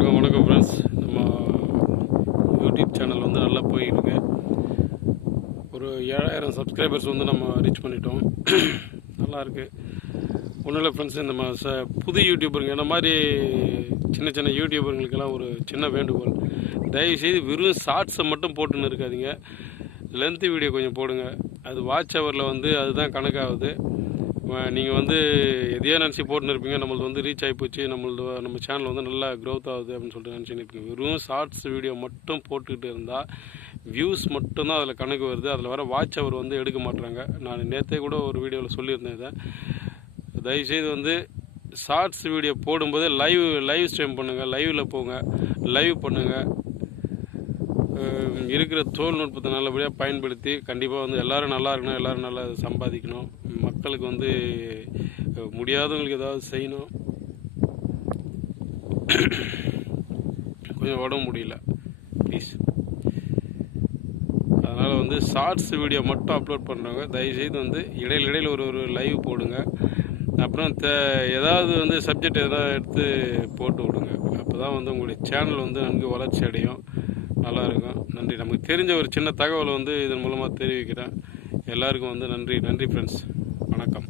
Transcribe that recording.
எல்லாருக்கும் வணக்கம் ஃப்ரெண்ட்ஸ் நம்ம யூடியூப் சேனல் வந்து நல்லா போயிருக்கு ஒரு ஏழாயிரம் சப்ஸ்கிரைபர்ஸ் வந்து நம்ம ரீச் பண்ணிட்டோம். நல்லா இருக்கு. ஒன்றும் இல்லை ஃப்ரெண்ட்ஸ் இந்த ச புது யூடியூபருங்க இந்த மாதிரி சின்ன சின்ன யூடியூபருங்களுக்கெல்லாம் ஒரு சின்ன வேண்டுகோள். தயவுசெய்து வெறும் ஷார்ட்ஸை மட்டும் போட்டுன்னு இருக்காதீங்க. லென்த்து வீடியோ கொஞ்சம் போடுங்க. அது வாட்ச் ஹவரில் வந்து அதுதான் கணக்காகுது. நீங்கள் வந்து எதையோ நினச்சி போட்டுன்னு இருப்பீங்க நம்மளது வந்து ரீச் ஆகி போச்சு நம்மளது நம்ம சேனல் வந்து நல்லா க்ரோத் ஆகுது அப்படின்னு சொல்லிட்டு நினச்சின்னு இருப்பீங்க. வெறும் ஷார்ட்ஸ் வீடியோ மட்டும் போட்டுக்கிட்டு இருந்தால் வியூஸ் மட்டும்தான் அதில் கணக்கு வருது. அதில் வர வாட்ச் அவர் வந்து எடுக்க மாட்றாங்க. நான் நேற்றே கூட ஒரு வீடியோவில் சொல்லியிருந்தேன் இதை. தயவுசெய்து வந்து ஷார்ட்ஸ் வீடியோ போடும்போது லைவ் லைவ் ஸ்ட்ரீம் பண்ணுங்கள் லைவில் போங்க லைவ் பண்ணுங்கள் இருக்கிற தொழில்நுட்பத்தை நல்லபடியாக பயன்படுத்தி கண்டிப்பாக வந்து எல்லோரும் நல்லா இருக்கணும் எல்லோரும் நல்லா சம்பாதிக்கணும். மக்களுக்கு வந்து முடியாதவங்களுக்கு ஏதாவது செய்யணும். கொஞ்சம் உடம்பு முடியல. ப்ளீஸ் அதனால் வந்து ஷார்ட்ஸ் வீடியோ மட்டும் அப்லோட் பண்ணுறவங்க தயவுசெய்து வந்து இடையில இடையில் ஒரு ஒரு லைவ் போடுங்க. அப்புறம் த ஏதாவது வந்து சப்ஜெக்ட் எதாவது எடுத்து போட்டு விடுங்க. அப்போ தான் வந்து உங்களுடைய சேனல் வந்து நன்கு வளர்ச்சி அடையும். நல்லா இருக்கும். நன்றி. நமக்கு தெரிஞ்ச ஒரு சின்ன தகவலை வந்து இதன் மூலமாக தெரிவிக்கிறேன். எல்லாருக்கும் வந்து நன்றி. நன்றி ஃப்ரெண்ட்ஸ் வணக்கம்.